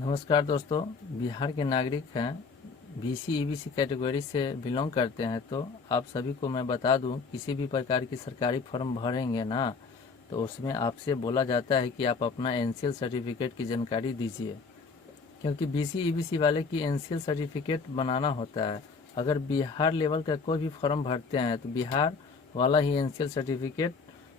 नमस्कार दोस्तों, बिहार के नागरिक हैं, बीसी ईबीसी कैटेगरी से बिलोंग करते हैं तो आप सभी को मैं बता दूं, किसी भी प्रकार की सरकारी फॉर्म भरेंगे ना तो उसमें आपसे बोला जाता है कि आप अपना एनसीएल सर्टिफिकेट की जानकारी दीजिए, क्योंकि बीसी ईबीसी वाले की एनसीएल सर्टिफिकेट बनाना होता है। अगर बिहार लेवल का कोई भी फॉर्म भरते हैं तो बिहार वाला ही एनसीएल सर्टिफिकेट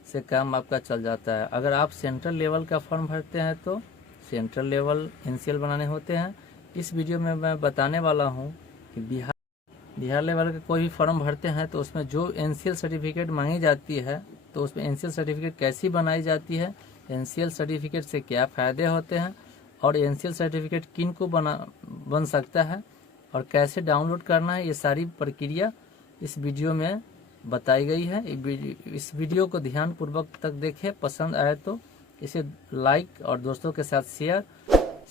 से काम आपका चल जाता है। अगर आप सेंट्रल लेवल का फॉर्म भरते हैं तो सेंट्रल लेवल एनसीएल बनाने होते हैं। इस वीडियो में मैं बताने वाला हूं कि बिहार लेवल का कोई भी फॉर्म भरते हैं तो उसमें जो एनसीएल सर्टिफिकेट मांगी जाती है तो उसमें एनसीएल सर्टिफिकेट कैसी बनाई जाती है, एनसीएल सर्टिफिकेट से क्या फ़ायदे होते हैं और एनसीएल सर्टिफिकेट किन को बन सकता है और कैसे डाउनलोड करना है, ये सारी प्रक्रिया इस वीडियो में बताई गई है। इस वीडियो को ध्यानपूर्वक तक देखें, पसंद आए तो इसे लाइक और दोस्तों के साथ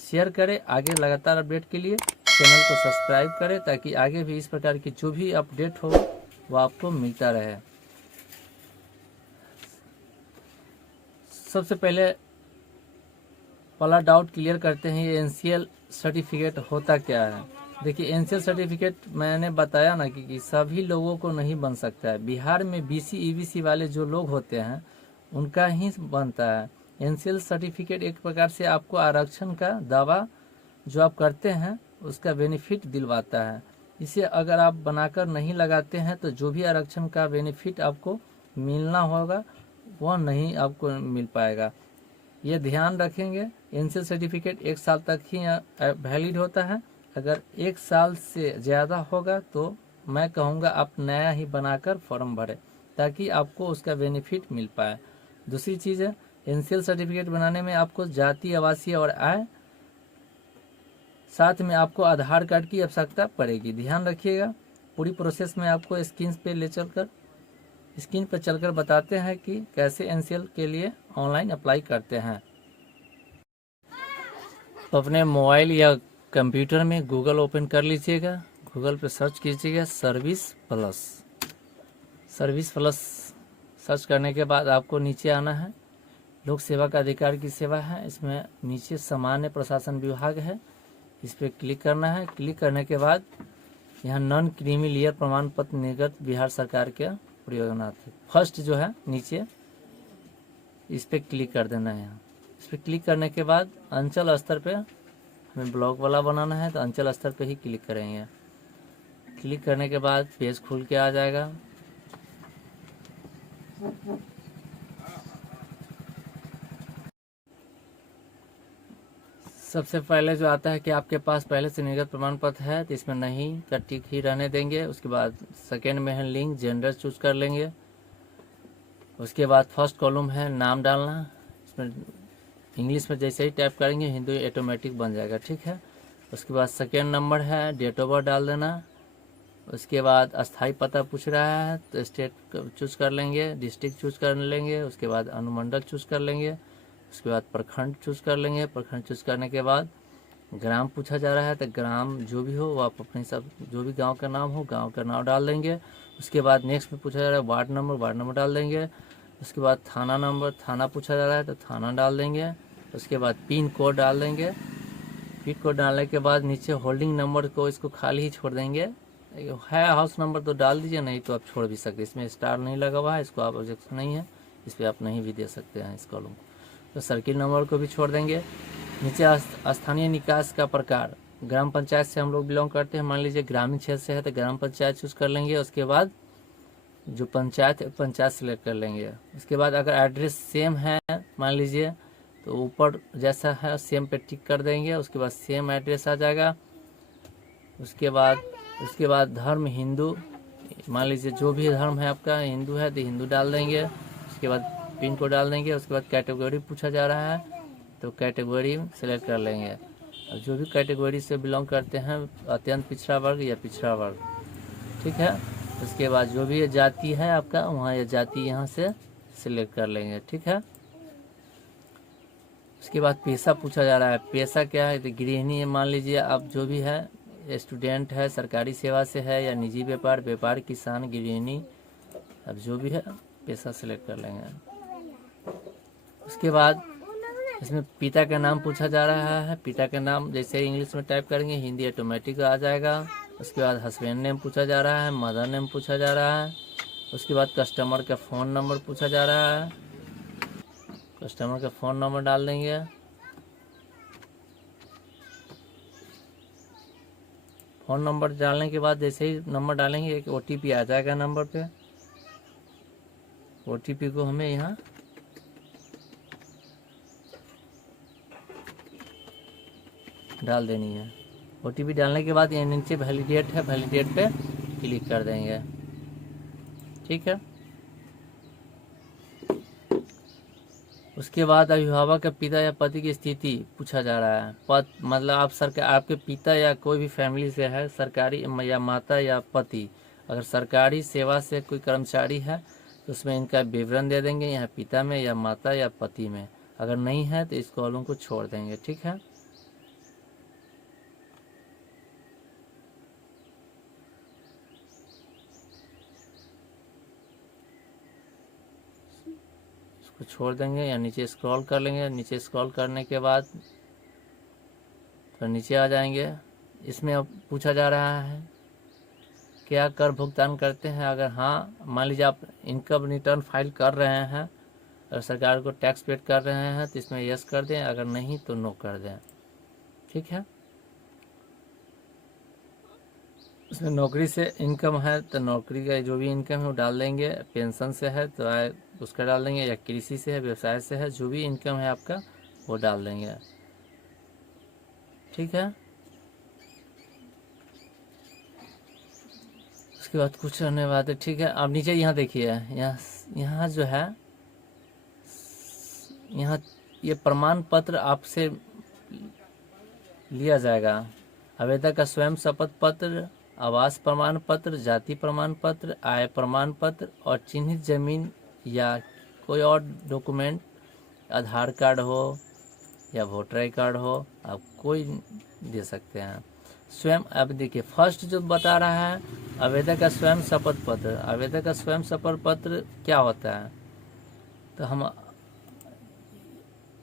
शेयर करें। आगे लगातार अपडेट के लिए चैनल को सब्सक्राइब करें ताकि आगे भी इस प्रकार की जो भी अपडेट हो वो आपको मिलता रहे। सबसे पहले वाला डाउट क्लियर करते हैं, ये एनसीएल सर्टिफिकेट होता क्या है। देखिए, एनसीएल सर्टिफिकेट मैंने बताया ना कि सभी लोगों को नहीं बन सकता है। बिहार में बीसी ईबीसी वाले जो लोग होते हैं उनका ही बनता है। एनसीएल सर्टिफिकेट एक प्रकार से आपको आरक्षण का दावा जो आप करते हैं उसका बेनिफिट दिलवाता है। इसे अगर आप बनाकर नहीं लगाते हैं तो जो भी आरक्षण का बेनिफिट आपको मिलना होगा वह नहीं आपको मिल पाएगा। ये ध्यान रखेंगे। एनसीएल सर्टिफिकेट 1 साल तक ही वैलिड होता है। अगर 1 साल से ज़्यादा होगा तो मैं कहूँगा आप नया ही बनाकर फॉर्म भरें ताकि आपको उसका बेनिफिट मिल पाए। दूसरी चीज़ है, एनसीएल सर्टिफिकेट बनाने में आपको जाति, आवासीय और आय, साथ में आपको आधार कार्ड की आवश्यकता पड़ेगी। ध्यान रखिएगा। पूरी प्रोसेस में आपको स्क्रीन पर चलकर बताते हैं कि कैसे एनसीएल के लिए ऑनलाइन अप्लाई करते हैं। अपने मोबाइल या कंप्यूटर में गूगल ओपन कर लीजिएगा। गूगल पर सर्च कीजिएगा सर्विस प्लस। सर्च करने के बाद आपको नीचे आना है। लोक सेवा का अधिकार की सेवा है, इसमें नीचे सामान्य प्रशासन विभाग है, इस पर क्लिक करना है। क्लिक करने के बाद यहाँ नॉन क्रीमी लेयर प्रमाण पत्र निर्गत बिहार सरकार के प्रयोजनार्थ फर्स्ट जो है नीचे, इस पर क्लिक कर देना है। यहाँ इस पर क्लिक करने के बाद अंचल स्तर पे हमें ब्लॉक वाला बनाना है तो अंचल स्तर पे ही क्लिक करेंगे। क्लिक करने के बाद पेज खुल के आ जाएगा। सबसे पहले जो आता है कि आपके पास पहले से निर्गत प्रमाण पत्र है तो इसमें नहीं का टिक ही रहने देंगे। उसके बाद सेकेंड में है लिंक, जेंडर चूज कर लेंगे। उसके बाद फर्स्ट कॉलम है नाम डालना, इसमें इंग्लिश में जैसे ही टाइप करेंगे हिंदी ऑटोमेटिक बन जाएगा, ठीक है। उसके बाद सेकेंड नंबर है डेट ऑफ बर्थ डाल देना। उसके बाद अस्थाई पता पूछ रहा है तो स्टेट चूज कर लेंगे, डिस्ट्रिक्ट चूज कर लेंगे। उसके बाद अनुमंडल चूज कर लेंगे। उसके बाद प्रखंड चूज कर लेंगे। प्रखंड चूज करने के बाद ग्राम पूछा जा रहा है तो ग्राम जो भी हो वो आप अपने सब जो भी गांव का नाम हो गांव का नाम डाल देंगे। उसके बाद नेक्स्ट में पूछा जा रहा है वार्ड नंबर डाल देंगे। उसके बाद थाना नंबर, थाना पूछा जा रहा है तो थाना डाल देंगे। उसके बाद पिन कोड डाल देंगे। पिन कोड डालने के बाद नीचे होल्डिंग नंबर को इसको खाली ही छोड़ देंगे। है हाउस नंबर तो डाल दीजिए, नहीं तो आप छोड़ भी सकते। इसमें स्टार नहीं लगा हुआ है, इसको आप ऑब्जेक्शन नहीं है, इस पर आप नहीं भी दे सकते हैं इस कॉलम को। तो सर्किल नंबर को भी छोड़ देंगे। नीचे स्थानीय निकास का प्रकार, ग्राम पंचायत से हम लोग बिलोंग करते हैं, मान लीजिए ग्रामीण क्षेत्र से है तो ग्राम पंचायत चूज कर लेंगे। उसके बाद जो पंचायत है पंचायत सेलेक्ट कर लेंगे। उसके बाद अगर एड्रेस सेम है मान लीजिए तो ऊपर जैसा है सेम पे टिक कर देंगे। उसके बाद सेम एड्रेस आ जाएगा। उसके बाद धर्म हिंदू, मान लीजिए जो भी धर्म है आपका हिंदू है तो हिंदू डाल देंगे। उसके बाद पिन को डाल देंगे। उसके बाद कैटेगरी पूछा जा रहा है तो कैटेगरी सेलेक्ट कर लेंगे। और जो भी कैटेगरी से बिलोंग करते हैं, अत्यंत पिछड़ा वर्ग या पिछड़ा वर्ग, ठीक है। उसके बाद जो भी जाति है आपका वहाँ ये जाति यहाँ से सिलेक्ट कर लेंगे, ठीक है। उसके बाद पेशा पूछा जा रहा है, पेशा क्या है तो गृहिणी है, मान लीजिए आप जो भी है स्टूडेंट है, सरकारी सेवा से है या निजी व्यापार किसान गृहिणी, अब जो भी है पेशा सिलेक्ट कर लेंगे। उसके बाद इसमें पिता का नाम पूछा जा रहा है। पिता का नाम जैसे इंग्लिश में टाइप करेंगे हिंदी ऑटोमेटिक आ जाएगा। उसके बाद हस्बैंड नेम पूछा जा रहा है, मदर नेम पूछा जा रहा है। उसके बाद कस्टमर का फ़ोन नंबर पूछा जा रहा है। कस्टमर का फ़ोन नंबर डाल देंगे। फ़ोन नंबर डालने के बाद जैसे ही नंबर डालेंगे एक OTP आ जाएगा नंबर पे। OTP को हमें यहाँ डाल देनी है। OTP डालने के बाद ये नीचे वैलिडेट है, वैलिडेट पे क्लिक कर देंगे। ठीक है। उसके बाद अभिभावक का पिता या पति की स्थिति पूछा जा रहा है। पद मतलब आप सरकार, आपके पिता या कोई भी फैमिली से है, सरकारी या माता या पति, अगर सरकारी सेवा से कोई कर्मचारी है तो उसमें इनका विवरण दे देंगे, यहाँ पिता में या माता या पति में। अगर नहीं है तो इस कॉलम को छोड़ देंगे। ठीक है। इसको छोड़ देंगे या नीचे स्क्रॉल कर लेंगे। नीचे स्क्रॉल करने के बाद तो नीचे आ जाएंगे। इसमें अब पूछा जा रहा है क्या कर भुगतान करते हैं। अगर हाँ, मान लीजिए आप इनकम रिटर्न फाइल कर रहे हैं और सरकार को टैक्स पेड कर रहे हैं तो इसमें यस कर दें, अगर नहीं तो नो कर दें। ठीक है। उसमें नौकरी से इनकम है तो नौकरी का जो भी इनकम है वो डाल देंगे। पेंशन से है तो उसका डाल देंगे, या कृषि से है, व्यवसाय से है, जो भी इनकम है आपका वो डाल देंगे। ठीक है। उसके बाद कुछ होने बात है। ठीक है। अब नीचे यहाँ देखिए, यहाँ जो है, यहाँ ये प्रमाण पत्र आपसे लिया जाएगा। आवेदक का स्वयं शपथ पत्र, आवास प्रमाण पत्र, जाति प्रमाण पत्र, आय प्रमाण पत्र और चिन्हित जमीन या कोई और डॉक्यूमेंट, आधार कार्ड हो या वोटर आई कार्ड हो, आप कोई दे सकते हैं। स्वयं, अब देखिए फर्स्ट जो बता रहा है आवेदक का स्वयं शपथ पत्र। आवेदक का स्वयं शपथ पत्र क्या होता है, तो हम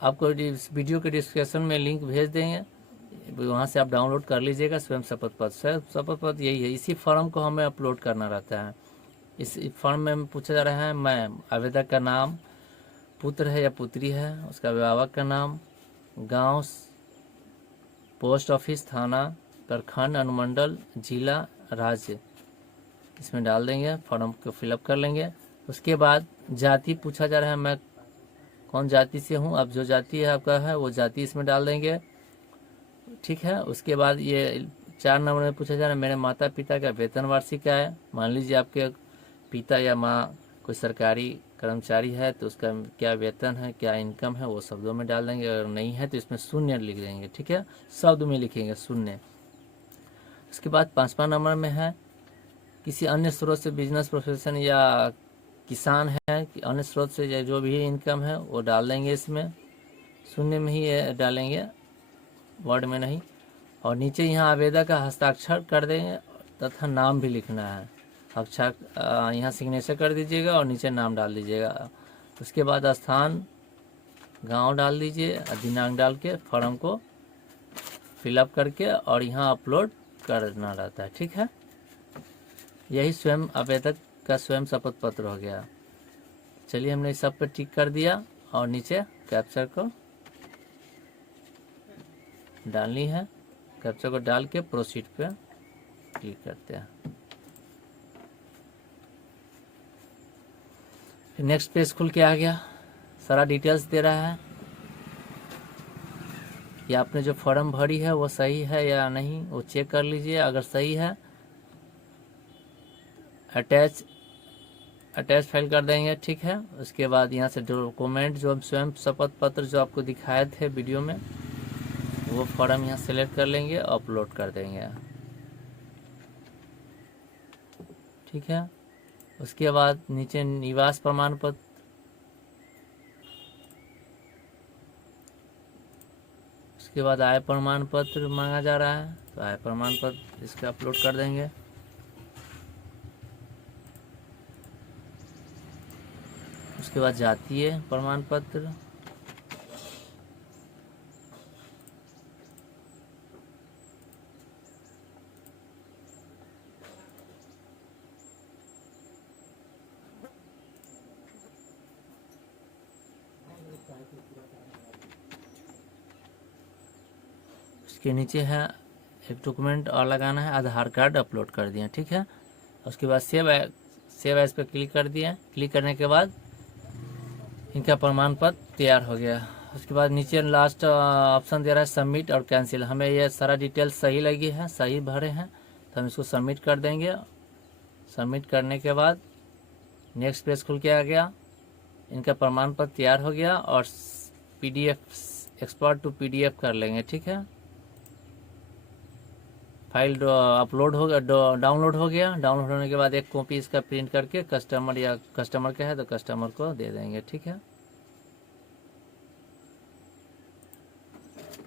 आपको इस वीडियो के डिस्क्रिप्शन में लिंक भेज देंगे, वहाँ से आप डाउनलोड कर लीजिएगा स्वयं शपथ पत्र। स्वयं शपथ पत्र यही है, इसी फॉर्म को हमें अपलोड करना रहता है। इस फॉर्म में पूछा जा रहा है मैं आवेदक का नाम, पुत्र है या पुत्री है, उसका अभिभावक का नाम, गांव, पोस्ट ऑफिस, थाना, प्रखंड, अनुमंडल, जिला, राज्य, इसमें डाल देंगे। फॉर्म को फिलअप कर लेंगे। उसके बाद जाति पूछा जा रहा है मैं कौन जाति से हूँ, अब जो जाति है आपका है वो जाति इसमें डाल देंगे। ठीक है। उसके बाद ये 4 नंबर में पूछा जा रहा है मेरे माता पिता का वेतन वार्षिक क्या है। मान लीजिए आपके पिता या माँ कोई सरकारी कर्मचारी है तो उसका क्या वेतन है, क्या इनकम है, वो शब्दों में डाल देंगे। अगर नहीं है तो इसमें शून्य लिख देंगे। ठीक है। शब्द में लिखेंगे शून्य। उसके बाद 5वां नंबर में है किसी अन्य स्रोत से बिजनेस, प्रोफेशन या किसान है कि अन्य स्रोत से जो भी इनकम है वो डाल देंगे। इसमें शून्य में ही डालेंगे, वर्ड में नहीं। और नीचे यहाँ आवेदक का हस्ताक्षर कर देंगे तथा नाम भी लिखना है। अक्षर यहाँ सिग्नेचर कर दीजिएगा और नीचे नाम डाल दीजिएगा। उसके बाद स्थान, गांव डाल दीजिए, दिनांक डाल के फॉर्म को फिलअप करके और यहाँ अपलोड करना रहता है। ठीक है। यही स्वयं आवेदक का स्वयं शपथ पत्र हो गया। चलिए हमने इस सब पे टिक कर दिया और नीचे कैप्चर को डालनी है। कैप्चर को डाल के प्रोसीड पे क्लिक करते हैं। फिर नेक्स्ट पेज खुल के आ गया, सारा डिटेल्स दे रहा है कि आपने जो फॉर्म भरी है वो सही है या नहीं, वो चेक कर लीजिए। अगर सही है अटैच फाइल कर देंगे। ठीक है। उसके बाद यहाँ से डॉक्यूमेंट जो स्वयं शपथ पत्र जो आपको दिखाए थे वीडियो में, वो फॉर्म यहाँ सेलेक्ट कर लेंगे, अपलोड कर देंगे। ठीक है। उसके बाद नीचे निवास प्रमाण पत्र, उसके बाद आय प्रमाण पत्र मांगा जा रहा है तो आय प्रमाण पत्र इसका अपलोड कर देंगे। उसके बाद जातीय प्रमाण पत्र, उसके नीचे है एक डॉक्यूमेंट और लगाना है, आधार कार्ड अपलोड कर दिए, ठीक है। उसके बाद सेव एज पे क्लिक कर दिए। क्लिक करने के बाद इनका प्रमाण पत्र तैयार हो गया। उसके बाद नीचे लास्ट ऑप्शन दे रहा है सबमिट और कैंसिल। हमें ये सारा डिटेल्स सही लगी है, सही भरे हैं, तो हम इसको सबमिट कर देंगे। सबमिट करने के बाद नेक्स्ट पेज खुल के आ गया, इनका प्रमाण पत्र तैयार हो गया और PDF एक्सपोर्ट टू PDF कर लेंगे, ठीक है। फाइल अपलोड हो गया, डाउनलोड हो गया। डाउनलोड होने के बाद एक कॉपी इसका प्रिंट करके कस्टमर या कस्टमर का है तो कस्टमर को दे देंगे, ठीक है।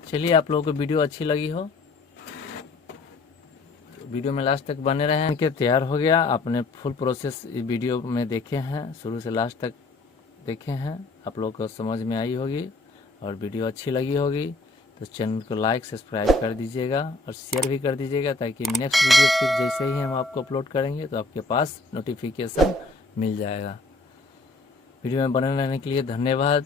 चलिए, आप लोगों को वीडियो अच्छी लगी हो, वीडियो में लास्ट तक बने रहें। कि तैयार हो गया, आपने फुल प्रोसेस वीडियो में देखे हैं, शुरू से लास्ट तक देखे हैं, आप लोग को समझ में आई होगी और वीडियो अच्छी लगी होगी तो चैनल को लाइक सब्सक्राइब कर दीजिएगा और शेयर भी कर दीजिएगा, ताकि नेक्स्ट वीडियो फिर जैसे ही हम आपको अपलोड करेंगे तो आपके पास नोटिफिकेशन मिल जाएगा। वीडियो में बने रहने के लिए धन्यवाद।